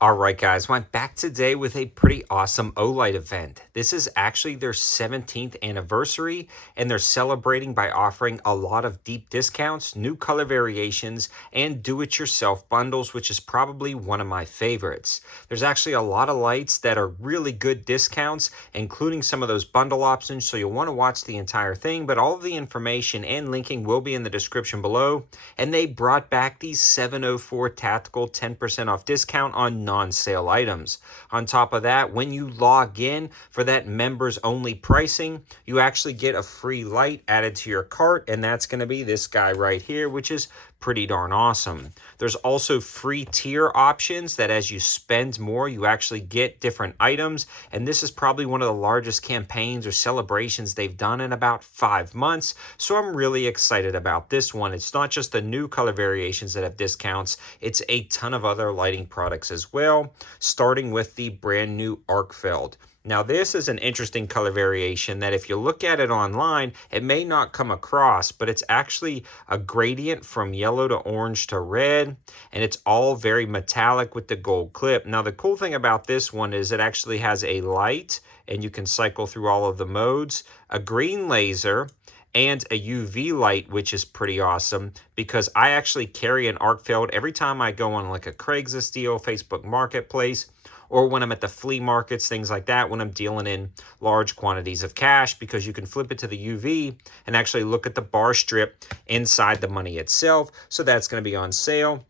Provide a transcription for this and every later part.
All right, guys, I'm back today with a pretty awesome Olight event. This is actually their 17th anniversary, and they're celebrating by offering a lot of deep discounts, new color variations, and do-it-yourself bundles, which is probably one of my favorites. There's actually a lot of lights that are really good discounts, including some of those bundle options, so you'll want to watch the entire thing, but all of the information and linking will be in the description below. And they brought back these 704 tactical 10% off discount on non-sale items. On top of that, when you log in for that members only pricing, you actually get a free light added to your cart, and that's going to be this guy right here, which is pretty darn awesome. There's also free tier options that as you spend more, you actually get different items, and this is probably one of the largest campaigns or celebrations they've done in about 5 months, so I'm really excited about this one. It's not just the new color variations that have discounts, it's a ton of other lighting products as well, starting with the brand new Arcfeld. Now, this is an interesting color variation that if you look at it online, it may not come across, but it's actually a gradient from yellow to orange to red, and it's all very metallic with the gold clip. Now, the cool thing about this one is it actually has a light, and you can cycle through all of the modes, a green laser, and a UV light, which is pretty awesome because I actually carry an Arcfeld every time I go on like a Craigslist deal, Facebook Marketplace, or when I'm at the flea markets, things like that, when I'm dealing in large quantities of cash, because you can flip it to the UV and actually look at the bar strip inside the money itself. So that's going to be on sale.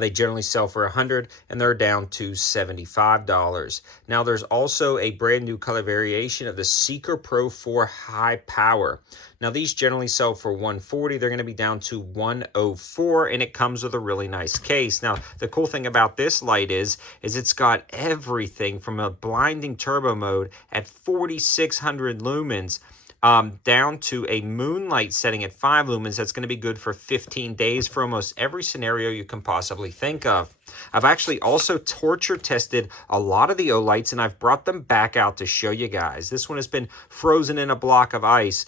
They generally sell for $100 and they're down to $75. Now there's also a brand new color variation of the Seeker Pro 4 High Power. Now these generally sell for $140. They're going to be down to $104, and it comes with a really nice case. Now the cool thing about this light is it's got everything from a blinding turbo mode at 4600 lumens down to a moonlight setting at 5 lumens. That's going to be good for 15 days for almost every scenario you can possibly think of. I've actually also torture tested a lot of the Olights, and I've brought them back out to show you guys. This one has been frozen in a block of ice,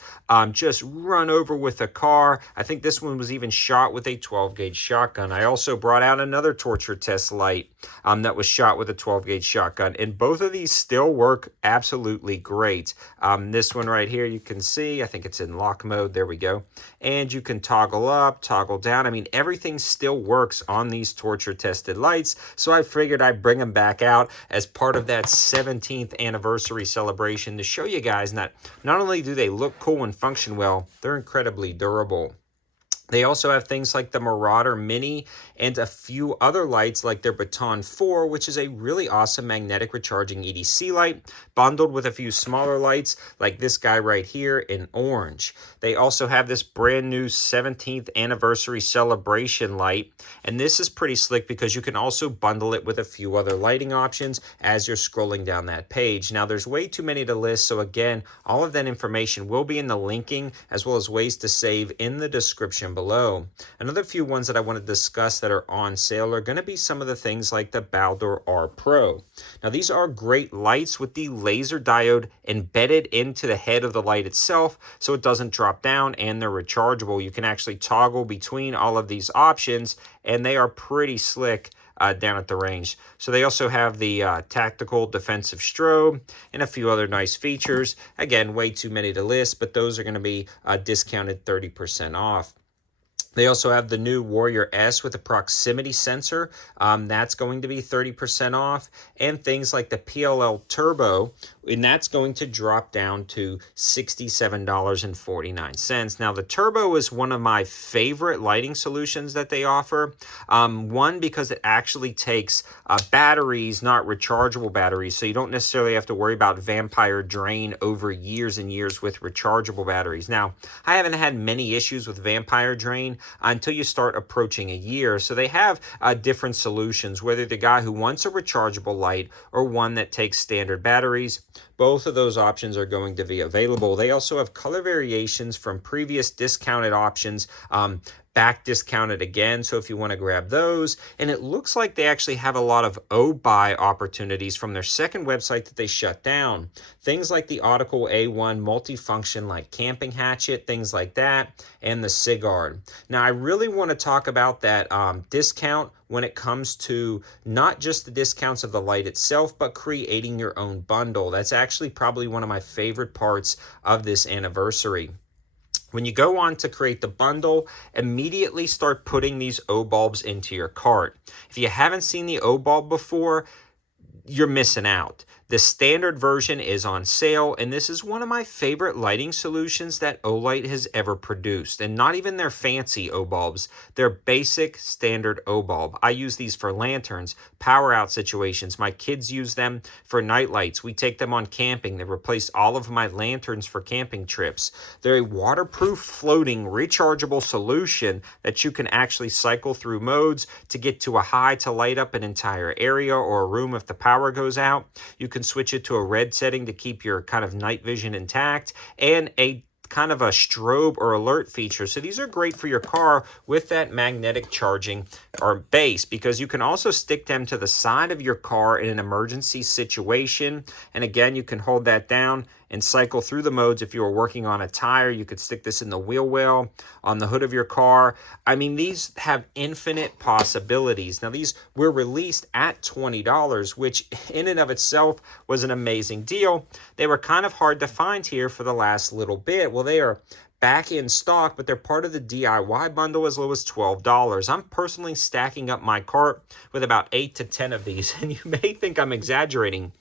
just run over with a car. I think this one was even shot with a 12-gauge shotgun. I also brought out another torture test light that was shot with a 12-gauge shotgun, and both of these still work absolutely great. This one right here, you can see, I think it's in lock mode. There we go. And you can toggle up, toggle down. I mean, everything still works on these torture tested lights, so I figured I'd bring them back out as part of that 17th anniversary celebration to show you guys that not only do they look cool and function well, they're incredibly durable. They also have things like the Marauder Mini and a few other lights like their Baton 4, which is a really awesome magnetic recharging EDC light, bundled with a few smaller lights like this guy right here in orange. They also have this brand new 17th anniversary celebration light, and this is pretty slick because you can also bundle it with a few other lighting options as you're scrolling down that page. Now, there's way too many to list, so again, all of that information will be in the linking as well as ways to save in the description below. Another few ones that I want to discuss that are on sale are going to be some of the things like the Baldur R Pro. Now these are great lights with the laser diode embedded into the head of the light itself, so it doesn't drop down, and they're rechargeable. You can actually toggle between all of these options, and they are pretty slick down at the range. So they also have the tactical defensive strobe and a few other nice features. Again, way too many to list, but those are going to be discounted 30% off. They also have the new Warrior S with a proximity sensor. That's going to be 30% off. And things like the PLL Turbo, and that's going to drop down to $67.49. Now, the Turbo is one of my favorite lighting solutions that they offer. One, because it actually takes batteries, not rechargeable batteries, so you don't necessarily have to worry about vampire drain over years and years with rechargeable batteries. Now, I haven't had many issues with vampire drain until you start approaching a year. So they have different solutions, whether the guy who wants a rechargeable light or one that takes standard batteries. Both of those options are going to be available. They also have color variations from previous discounted options back discounted again, so if you want to grab those. And it looks like they actually have a lot of buy opportunities from their second website that they shut down. Things like the Autical A1 multifunction like camping hatchet, things like that, and the Sigard. Now I really want to talk about that discount when it comes to not just the discounts of the light itself, but creating your own bundle. That's actually probably one of my favorite parts of this anniversary. When you go on to create the bundle, immediately start putting these O bulbs into your cart. If you haven't seen the O bulb before, you're missing out. The standard version is on sale, and this is one of my favorite lighting solutions that Olight has ever produced. And not even their fancy O-bulbs, they're basic standard O-bulb. I use these for lanterns, power out situations. My kids use them for night lights. We take them on camping. They replace all of my lanterns for camping trips. They're a waterproof, floating, rechargeable solution that you can actually cycle through modes to get to a high to light up an entire area or a room if the power goes out. You can switch it to a red setting to keep your kind of night vision intact, and a kind of a strobe or alert feature. So these are great for your car with that magnetic charging or base, because you can also stick them to the side of your car in an emergency situation. And again, you can hold that down and cycle through the modes. If you were working on a tire, you could stick this in the wheel well, on the hood of your car. I mean, these have infinite possibilities. Now, these were released at $20, which in and of itself was an amazing deal. They were kind of hard to find here for the last little bit. Well, they are back in stock, but they're part of the DIY bundle as low as $12. I'm personally stacking up my cart with about 8 to 10 of these, and you may think I'm exaggerating,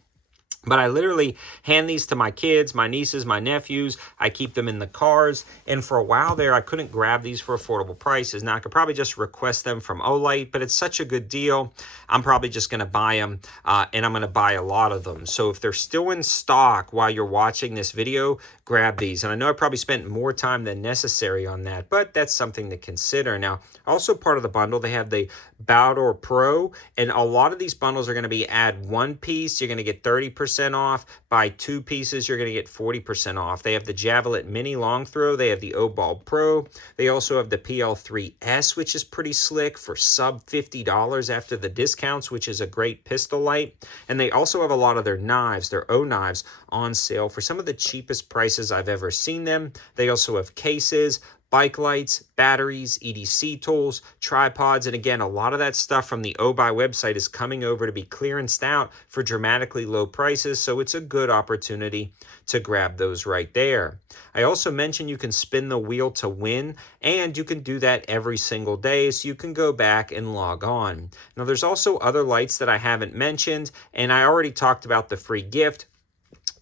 but I literally hand these to my kids, my nieces, my nephews. I keep them in the cars. And for a while there, I couldn't grab these for affordable prices. Now, I could probably just request them from Olight, but it's such a good deal. I'm probably just going to buy them, and I'm going to buy a lot of them. So if they're still in stock while you're watching this video, grab these. And I know I probably spent more time than necessary on that, but that's something to consider. Now, also part of the bundle, they have the Bowdor Pro, and a lot of these bundles are going to be add one piece, you're going to get 30% off. Buy 2 pieces, you're going to get 40% off. They have the Javelin Mini Long Throw. They have the O-Bulb Pro. They also have the PL3S, which is pretty slick for sub $50 after the discounts, which is a great pistol light. And they also have a lot of their knives, their O knives, on sale for some of the cheapest prices I've ever seen them. They also have cases, bike lights, batteries, EDC tools, tripods, and again, a lot of that stuff from the OBuy website is coming over to be clearanced out for dramatically low prices, so it's a good opportunity to grab those right there. I also mentioned you can spin the wheel to win, and you can do that every single day, so you can go back and log on. Now, there's also other lights that I haven't mentioned, and I already talked about the free gift.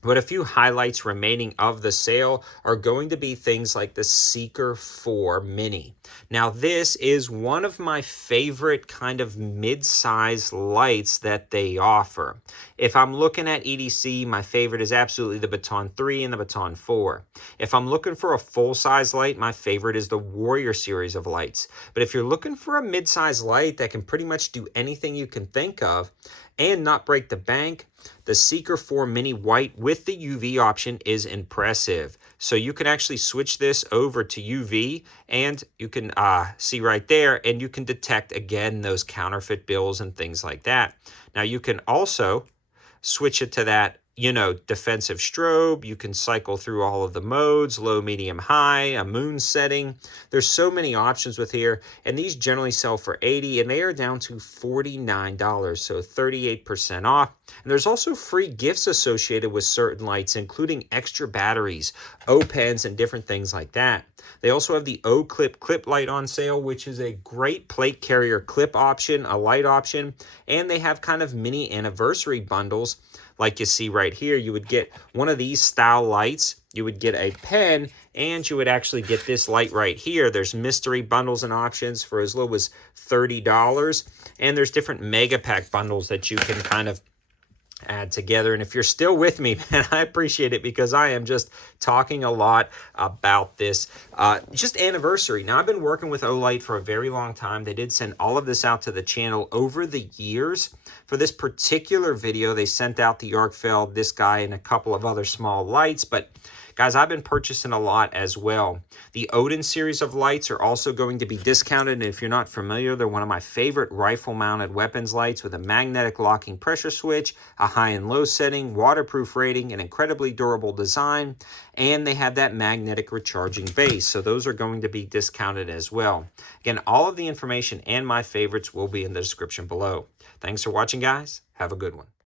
But a few highlights remaining of the sale are going to be things like the Seeker 4 Mini. Now, this is one of my favorite kind of mid-size lights that they offer. If I'm looking at EDC, my favorite is absolutely the Baton 3 and the Baton 4. If I'm looking for a full-size light, my favorite is the Warrior series of lights. But if you're looking for a mid-size light that can pretty much do anything you can think of and not break the bank, the Seeker 4 Mini White with the UV option is impressive. So you can actually switch this over to UV, and you can see right there, and you can detect, again, those counterfeit bills and things like that. Now, you can also switch it to that, defensive strobe. You can cycle through all of the modes, low, medium, high, a moon setting. There's so many options with here, and these generally sell for $80, and they are down to $49, so 38% off. And there's also free gifts associated with certain lights, including extra batteries, O-pens, and different things like that. They also have the O-Clip clip light on sale, which is a great plate carrier clip option, a light option, and they have kind of mini anniversary bundles. Like you see right here, you would get one of these style lights, you would get a pen, and you would actually get this light right here. There's mystery bundles and options for as low as $30, and there's different mega pack bundles that you can kind of add together. And if you're still with me, man, I appreciate it, because I am just talking a lot about this just anniversary. Now, I've been working with Olight for a very long time. They did send all of this out to the channel over the years. For this particular video, they sent out the Yorkfeld, this guy, and a couple of other small lights, but Guys, I've been purchasing a lot as well. The Odin series of lights are also going to be discounted, and if you're not familiar, they're one of my favorite rifle-mounted weapons lights with a magnetic locking pressure switch, a high and low setting, waterproof rating, an incredibly durable design, and they have that magnetic recharging base, so those are going to be discounted as well. Again, all of the information and my favorites will be in the description below. Thanks for watching, guys. Have a good one.